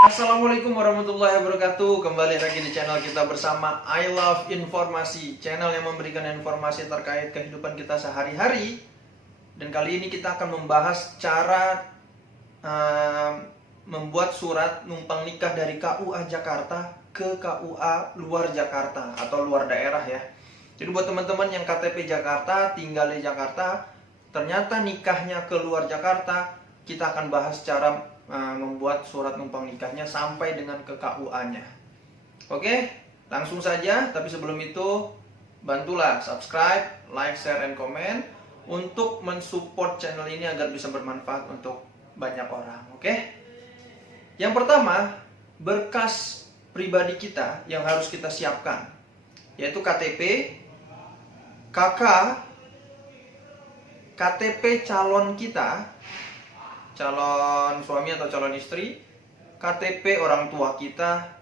Assalamualaikum warahmatullahi wabarakatuh. Kembali lagi di channel kita bersama I Love Informasi, channel yang memberikan informasi terkait kehidupan kita sehari-hari. Dan kali ini kita akan membahas cara membuat surat numpang nikah dari KUA Jakarta ke KUA luar Jakarta atau luar daerah ya. Jadi buat teman-teman yang KTP Jakarta, tinggal di Jakarta, ternyata nikahnya ke luar Jakarta, kita akan bahas cara membuat surat numpang nikahnya sampai dengan ke KUA-nya. Oke, langsung saja. Tapi sebelum itu, bantulah subscribe, like, share, and comment untuk mensupport channel ini agar bisa bermanfaat untuk banyak orang. Oke. Yang pertama, berkas pribadi kita yang harus kita siapkan, yaitu KTP, KK, KTP calon kita, calon suami atau calon istri, KTP orang tua kita,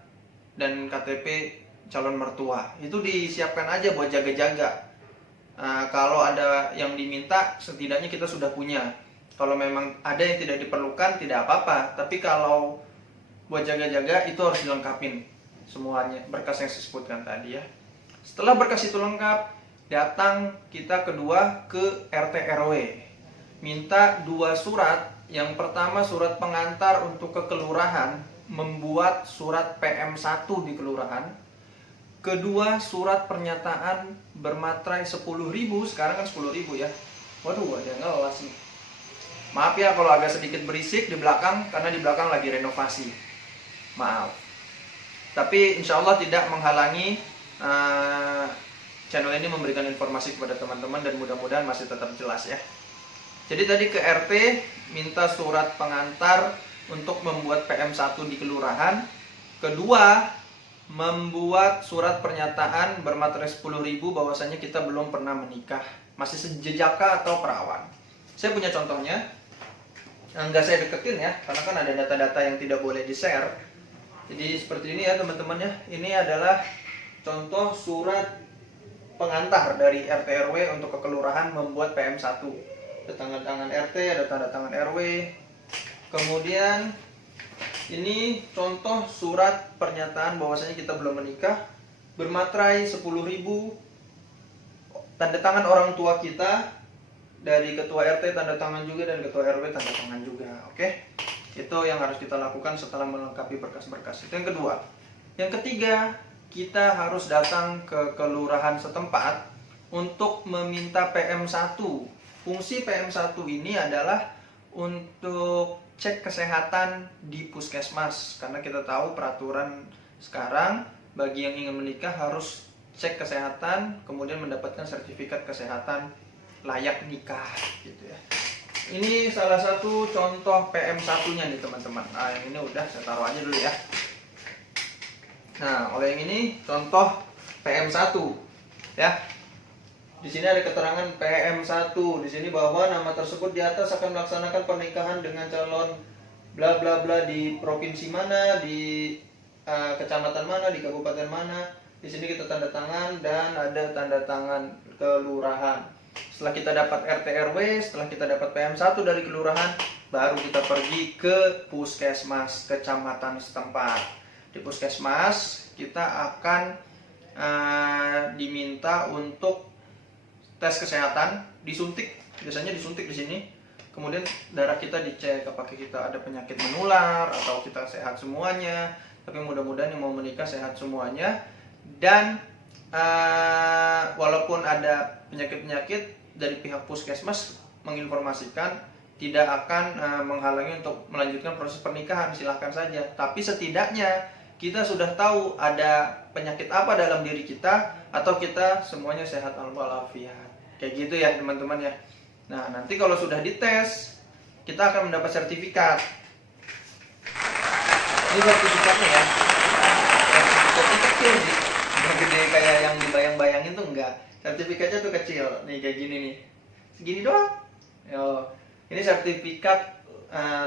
dan KTP calon mertua. Itu disiapkan aja buat jaga-jaga. Kalau ada yang diminta, setidaknya kita sudah punya. Kalau memang ada yang tidak diperlukan, tidak apa-apa. Tapi kalau buat jaga-jaga, itu harus dilengkapin semuanya, berkas yang saya sebutkan tadi ya. Setelah berkas itu lengkap, datang kita kedua ke RT RW. Minta 2 surat. Yang pertama surat pengantar untuk ke kelurahan, membuat surat PM1 di kelurahan. Kedua surat pernyataan bermaterai 10.000, sekarang kan 10.000 ya. Waduh, ada yang ngelas nih. Maaf ya kalau agak sedikit berisik di belakang, karena di belakang lagi renovasi. Maaf. Tapi insya Allah tidak menghalangi channel ini memberikan informasi kepada teman-teman dan mudah-mudahan masih tetap jelas ya. Jadi tadi ke RT minta surat pengantar untuk membuat PM1 di kelurahan. Kedua, membuat surat pernyataan bermaterai 10.000 bahwasanya kita belum pernah menikah, masih sejejaka atau perawan. Saya punya contohnya. Enggak saya deketin ya, karena kan ada data-data yang tidak boleh di-share. Jadi seperti ini ya teman-teman ya. Ini adalah contoh surat pengantar dari RT RW untuk ke kelurahan membuat PM1. Ada tanda tangan RT, ada tanda tangan RW. Kemudian ini contoh surat pernyataan bahwasanya kita belum menikah, bermaterai 10.000, tanda tangan orang tua kita, dari ketua RT tanda tangan juga, dan ketua RW tanda tangan juga. Oke, itu yang harus kita lakukan setelah melengkapi berkas-berkas. Itu yang kedua. Yang ketiga, kita harus datang ke kelurahan setempat untuk meminta PM1. Fungsi PM1 ini adalah untuk cek kesehatan di puskesmas, karena kita tahu peraturan sekarang bagi yang ingin menikah harus cek kesehatan, kemudian mendapatkan sertifikat kesehatan layak nikah gitu ya. Ini salah satu contoh PM1-nya nih teman-teman. Nah, yang ini udah saya taruh aja dulu ya. Nah, oleh yang ini contoh PM1 ya. Di sini ada keterangan PM1 di sini bahwa nama tersebut di atas akan melaksanakan pernikahan dengan calon bla bla bla di provinsi mana, di kecamatan mana, di kabupaten mana. Di sini kita tanda tangan dan ada tanda tangan kelurahan. Setelah kita dapat RT RW, setelah kita dapat PM1 dari kelurahan, baru kita pergi ke puskesmas kecamatan setempat. Di puskesmas kita akan diminta untuk tes kesehatan, disuntik, biasanya disuntik di sini. Kemudian darah kita dicek apakah kita ada penyakit menular atau kita sehat semuanya. Tapi mudah-mudahan yang mau menikah sehat semuanya. Dan walaupun ada penyakit-penyakit, dari pihak puskesmas menginformasikan tidak akan menghalangi untuk melanjutkan proses pernikahan, silahkan saja. Tapi setidaknya kita sudah tahu ada penyakit apa dalam diri kita, atau kita semuanya sehat walafiat. Kayak gitu ya teman-teman ya. Nah, nanti kalau sudah dites, kita akan mendapat sertifikat. Ini sertifikatnya ya. Sertifikatnya kecil sih, nggak gede kayak yang dibayang-bayangin tuh enggak. Sertifikatnya tuh kecil, nih kayak gini nih, segini doang. Ini sertifikat,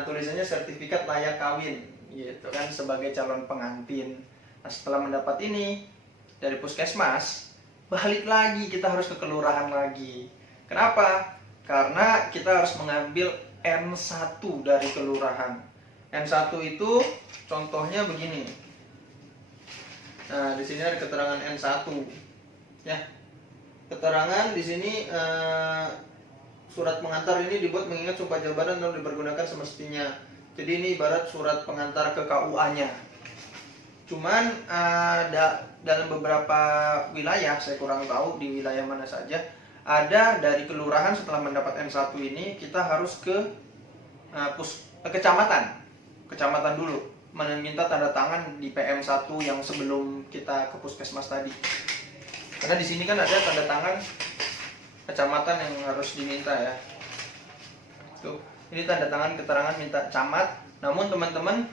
tulisannya sertifikat layak kawin, gitu kan, sebagai calon pengantin. Nah, setelah mendapat ini dari puskesmas, balik lagi kita harus ke kelurahan lagi. Kenapa? Karena kita harus mengambil N1 dari kelurahan. N1 itu contohnya begini. Nah, di sini ada keterangan N1. Ya. Keterangan di sini surat pengantar ini dibuat mengingat sumpah jabatan atau dipergunakan semestinya. Jadi ini ibarat surat pengantar ke KUA-nya. Cuman dalam beberapa wilayah, saya kurang tahu di wilayah mana saja, ada dari kelurahan setelah mendapat N1 ini kita harus ke kecamatan dulu meminta tanda tangan di PM1 yang sebelum kita ke puskesmas tadi. Karena di sini kan ada tanda tangan kecamatan yang harus diminta ya. Tuh, ini tanda tangan keterangan minta camat. Namun teman-teman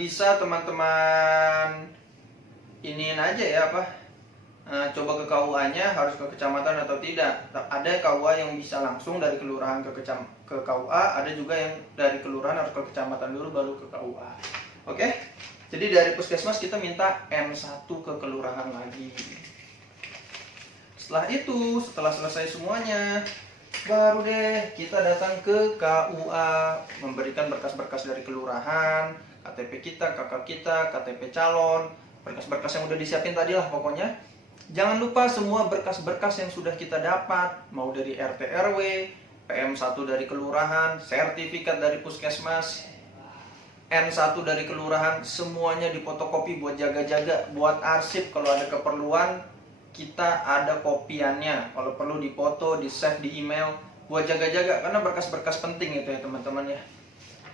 bisa teman-teman iniin aja ya coba ke KUA-nya harus ke kecamatan atau tidak. Ada KUA yang bisa langsung dari kelurahan ke KUA, ada juga yang dari kelurahan harus ke kecamatan dulu baru ke KUA. Oke? Jadi dari puskesmas kita minta N1 ke kelurahan lagi. Setelah itu, setelah selesai semuanya, baru deh kita datang ke KUA, memberikan berkas-berkas dari kelurahan, KTP kita, KK kita, KTP calon, berkas-berkas yang udah disiapin tadi lah pokoknya. Jangan lupa semua berkas-berkas yang sudah kita dapat, mau dari RT RW, PM1 dari kelurahan, sertifikat dari puskesmas, N1 dari kelurahan, semuanya difotokopi buat jaga-jaga, buat arsip kalau ada keperluan kita ada kopiannya, kalau perlu dipoto, di save di email buat jaga-jaga karena berkas-berkas penting itu ya teman-teman ya.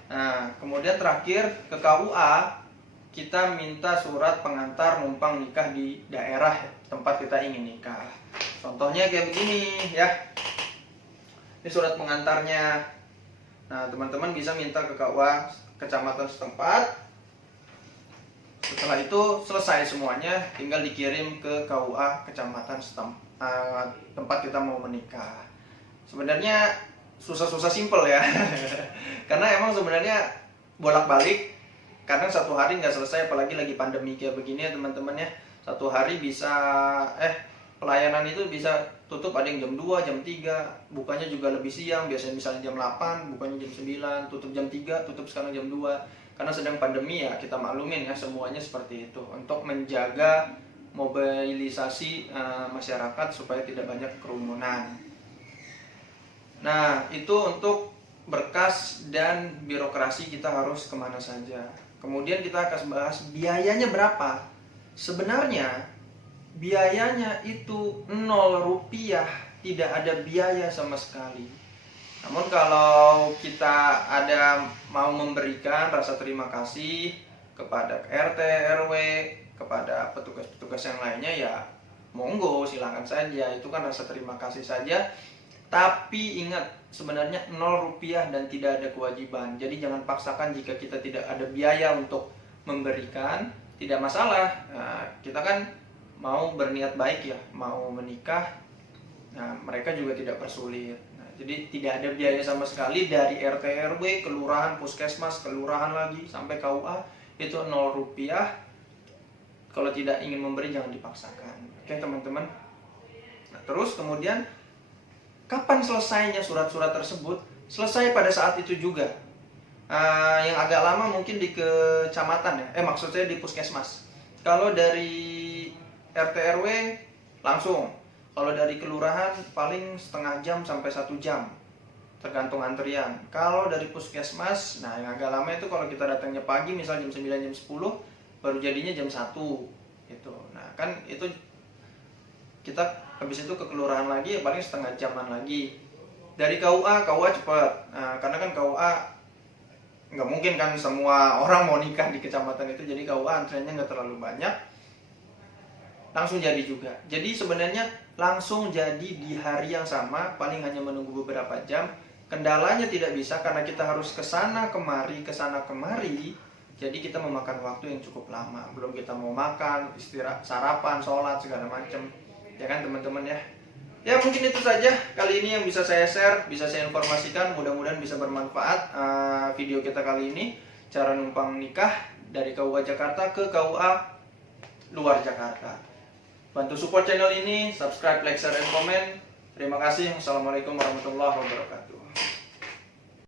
Nah, kemudian terakhir ke KUA kita minta surat pengantar numpang nikah di daerah tempat kita ingin nikah. Contohnya kayak begini ya. Ini surat pengantarnya. Nah, teman-teman bisa minta ke KUA kecamatan setempat. Setelah itu selesai semuanya, tinggal dikirim ke KUA kecamatan tempat kita mau menikah. Sebenarnya susah-susah simpel ya. Karena emang sebenarnya bolak-balik. Kadang satu hari nggak selesai, apalagi lagi pandemi kayak begini ya teman-teman ya. Satu hari bisa pelayanan itu bisa tutup ada yang jam 2, jam 3, bukanya juga lebih siang, biasanya misalnya jam 8, bukanya jam 9, tutup jam 3, tutup sekarang jam 2. Karena sedang pandemi ya, kita maklumin ya semuanya seperti itu. Untuk menjaga mobilisasi masyarakat supaya tidak banyak kerumunan. Nah, itu untuk berkas dan birokrasi kita harus kemana saja. Kemudian kita akan bahas biayanya berapa. Sebenarnya biayanya itu 0 rupiah, tidak ada biaya sama sekali. Namun kalau kita ada mau memberikan rasa terima kasih kepada RT, RW, kepada petugas-petugas yang lainnya ya monggo silakan saja, itu kan rasa terima kasih saja. Tapi ingat, sebenarnya 0 rupiah dan tidak ada kewajiban. Jadi jangan paksakan jika kita tidak ada biaya untuk memberikan, tidak masalah. Nah, kita kan mau berniat baik ya, mau menikah. Nah, mereka juga tidak persulit. Jadi tidak ada biaya sama sekali dari RT RW, kelurahan, puskesmas, kelurahan lagi sampai KUA itu 0 rupiah. Kalau tidak ingin memberi jangan dipaksakan. Oke teman-teman. Nah, terus kemudian kapan selesainya surat-surat tersebut? Selesai pada saat itu juga. Yang agak lama mungkin di kecamatan ya. Maksud saya di puskesmas. Kalau dari RT RW langsung. Kalau dari kelurahan paling setengah jam sampai 1 jam, tergantung antrian. Kalau dari puskesmas, nah yang agak lama itu kalau kita datangnya pagi, misal jam 9, jam 10, baru jadinya jam 1 gitu. Nah kan itu kita habis itu ke kelurahan lagi, paling setengah jaman lagi. Dari KUA cepat. Nah, karena kan KUA nggak mungkin kan semua orang mau nikah di kecamatan itu, jadi KUA antriannya nggak terlalu banyak. Langsung jadi juga. Jadi sebenarnya langsung jadi di hari yang sama, paling hanya menunggu beberapa jam. Kendalanya tidak bisa karena kita harus kesana kemari. Jadi kita memakan waktu yang cukup lama. Belum kita mau makan, istirahat, sarapan, sholat, segala macam. Ya kan teman-teman ya. Ya mungkin itu saja kali ini yang bisa saya share, bisa saya informasikan. Mudah-mudahan bisa bermanfaat video kita kali ini. Cara numpang nikah dari KUA Jakarta ke KUA luar Jakarta. Bantu support channel ini, subscribe, like, share, dan komen. Terima kasih. Wassalamualaikum warahmatullahi wabarakatuh.